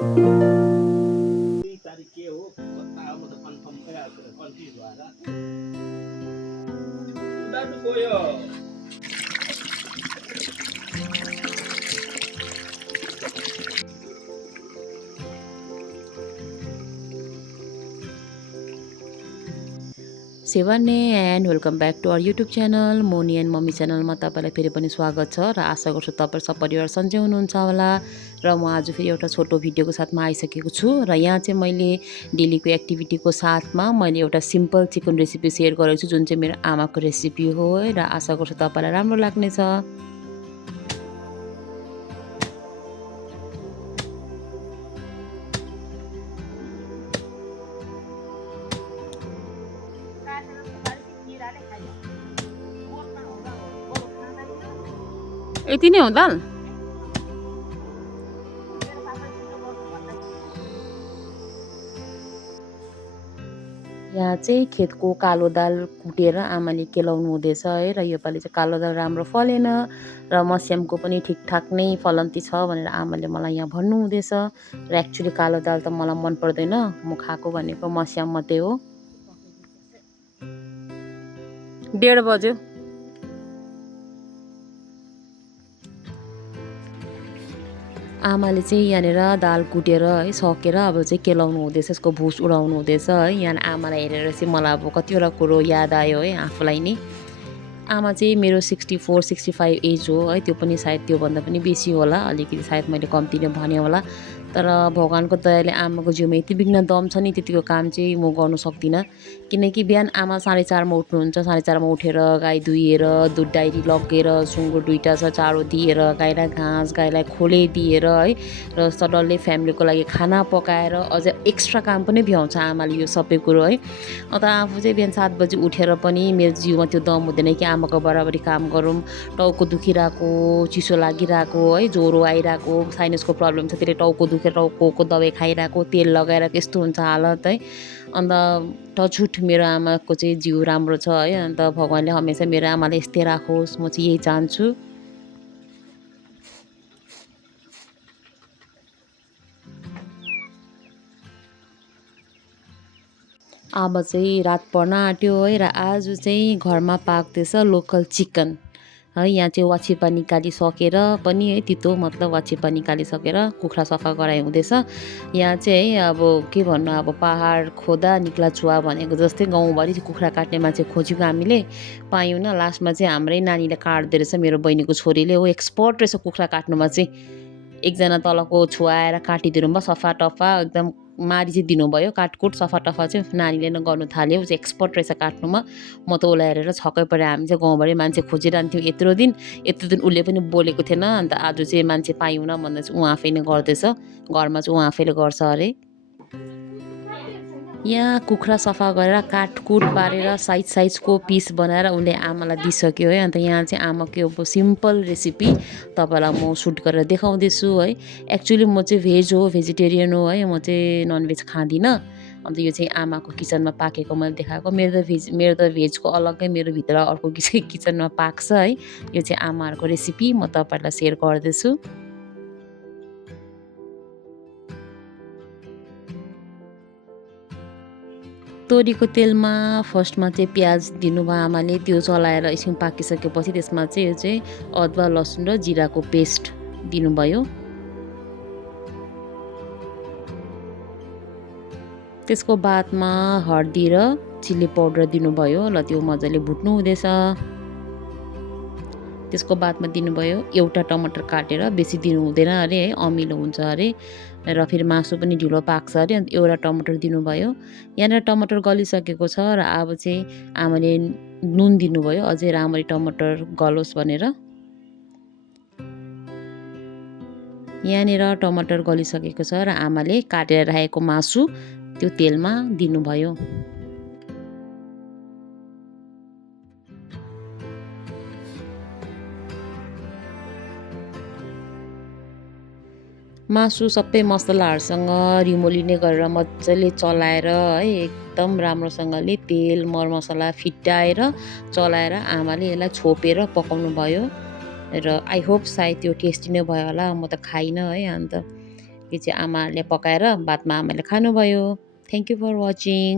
तारिक के हो कता आउनु त कन्फर्म कन्फ्युज भएर उनीहरू गयो सेवाने and welcome back to our YouTube channel Moni and mummy च्यानलमा तपाईँलाई फेरि पनि स्वागत छ र आशा गर्छु तपाईँ सब परिवार सन्चै हुनुहुन्छ होला। र म आज फेरि एउटा छोटो भिडियोको साथमा आइसकेको छु र यहाँ चाहिँ मैले डेलीको एक्टिभिटीको साथमा मैले एउटा सिम्पल चिकन रेसिपी सेयर गरेको छु, जुन चाहिँ मेरो आमाको रेसिपी हो है, र आशा गर्छु तपाईँलाई राम्रो लाग्नेछ। यति नै हो दाल? यहाँ चाहिँ खेतको कालो दाल कुटेर आमाले केलाउनु हुँदैछ है, र योपालि चाहिँ कालो दाल राम्रो फलेन र मस्यामको पनि ठिकठाक नै फलन्ती छ भनेर आमाले मलाई यहाँ भन्नु हुँदैछ। र एक्चुअली कालो दाल त मलाई मन पर्दैन, म खाएको भनेको मस्याम मात्रै हो। 1:30 बज्यो। आमाले चाहिँ यहाँनिर दाल कुटेर है सकेर अब चाहिँ केलाउनु हुँदैछ, यसको भुस उडाउनु हुँदैछ है। यहाँ आमालाई हेरेर चाहिँ मलाई अब कतिवटा कुरो याद आयो है आफूलाई नै। आमा चाहिँ मेरो 64-65 एज हो है, त्यो पनि सायद त्योभन्दा पनि बेसी होला, अलिकति सायद मैले कम्ती नै भने होला। तर भगवानको दयाले आमाको जिउमा यति बिघ्न दम छ नि, त्यतिको काम चाहिँ म गर्नु सक्दिनँ। किनकि बिहान आमा 4:30 मा उठ्नुहुन्छ, 4:30 मा उठेर गाई दुहेर दुध डाइरी लगेर सुँगुर 2टा छ चारो दिएर गाईलाई घाँस गाईलाई खोले दिएर है, र डल्लै फ्यामिलीको लागि खाना पकाएर अझ एक्स्ट्रा काम पनि भ्याउँछ आमाले यो सबै कुरो है। अन्त आफू चाहिँ बिहान 7 बजी उठेर पनि मेरो जिउमा त्यो दम हुँदैन कि आमाको बराबरी काम गरौँ। टाउको दुखिरहेको, चिसो लागिरहेको है, ज्वरो आइरहेको, साइनसको प्रब्लम छ, त्यसले टाउको दुखेर टाउको दबाई खाइरहेको, तेल लगाएर त्यस्तो हुन्छ हालत है। अन्त टचुट मेरो आमाको चाहिँ जिउ राम्रो छ है। अन्त भगवान्ले हमेसा मेरो आमालाई यस्तै राखोस्, म चाहिँ यही चाहन्छु। अब चाहिँ रात पर्न आँट्यो है, र आज चाहिँ घरमा पाक्दैछ लोकल चिकन है। यहाँ चाहिँ वाचिपा निकालिसकेर पनि है, तितो मतलब वाचिपा निकालिसकेर कुखुरा सफा गराइ हुँदैछ। यहाँ चाहिँ है अब के भन्नु, अब पहाड खोदा निक्ला चुवा भनेको जस्तै गाउँभरि कुखुरा काट्ने मान्छे खोज्यौँ हामीले, पायौँ न। लास्टमा चाहिँ हाम्रै नानीले काट्दो रहेछ, मेरो बहिनीको छोरीले हो, एक्सपर्ट रहेछ कुखुरा काट्नुमा चाहिँ। एकजना तलको छुवाएर काटिदिनु भयो सफा टफा, एकदम मारी चाहिँ दिनुभयो, काटकुट सफा टफा चाहिँ नानीले नै गर्नु थाल्यो। ऊ चाहिँ एक्सपर्ट रहेछ काट्नुमा। म त उसलाई हेरेर छक्कै परेँ। हामी चाहिँ गाउँभरि मान्छे खोजिरहन्थ्यौँ यत्रो दिन उसले पनि बोलेको थिएन। अन्त आज चाहिँ मान्छे पायौँ न भन्दा चाहिँ ऊ आफै नै गर्दैछ, घरमा चाहिँ ऊ आफैले गर्छ अरे। यहाँ कुखुरा सफा गरेर काटकुट पारेर साइजको पिस बनाएर उसले आमालाई दिइसक्यो है। अन्त यहाँ चाहिँ आमाको अब सिम्पल रेसिपी तपाईँलाई म सुट गरेर देखाउँदैछु है। एक्चुअली म चाहिँ भेज हो, भेजिटेरियन हो है, म चाहिँ ननभेज खाँदिनँ। अन्त यो चाहिँ आमाको किचनमा पाकेको मैले देखाएको। मेरो त भेजको अलग्गै मेरो भित्र अर्को किचनमा पाक्छ है। यो चाहिँ आमाहरूको रेसिपी म तपाईँहरूलाई सेयर गर्दैछु। तोरीको तेलमा फर्स्टमा चाहिँ प्याज दिनुभयो आमाले, त्यो चलाएर एकछिन पाकिसकेपछि त्यसमा चाहिँ यो चाहिँ अदुवा लसुन र जिराको पेस्ट दिनुभयो। त्यसको बादमा हर्दी र चिल्ली पाउडर दिनुभयो, ल त्यो मजाले भुट्नु हुँदैछ। त्यसको बादमा दिनुभयो एउटा टमाटर काटेर, बेसी दिनु हुँदैन अरे है, अमिलो हुन्छ अरे, र फेरि मासु पनि ढिलो पाक्छ अरे। अन्त एउटा टमाटर दिनुभयो। यहाँनिर टमाटर गलिसकेको छ र अब चाहिँ आमाले नुन दिनुभयो अझै राम्ररी टमाटर गलोस् भनेर। यहाँनिर टमाटर गलिसकेको छ र आमाले काटेर राखेको मासु त्यो तेलमा दिनुभयो। मासु सबै मसलाहरूसँग रिमोलिने गरेर मजाले चलाएर है, एकदम राम्रोसँगले तेल मरमसला फिटाएर चलाएर आमाले यसलाई छोपेर पकाउनु भयो। र आई होप सायद त्यो टेस्टी नै भयो होला, म त खाइनँ है। अन्त यो चाहिँ आमाहरूले पकाएर बादमा आमाले खानुभयो। Thank you for watching.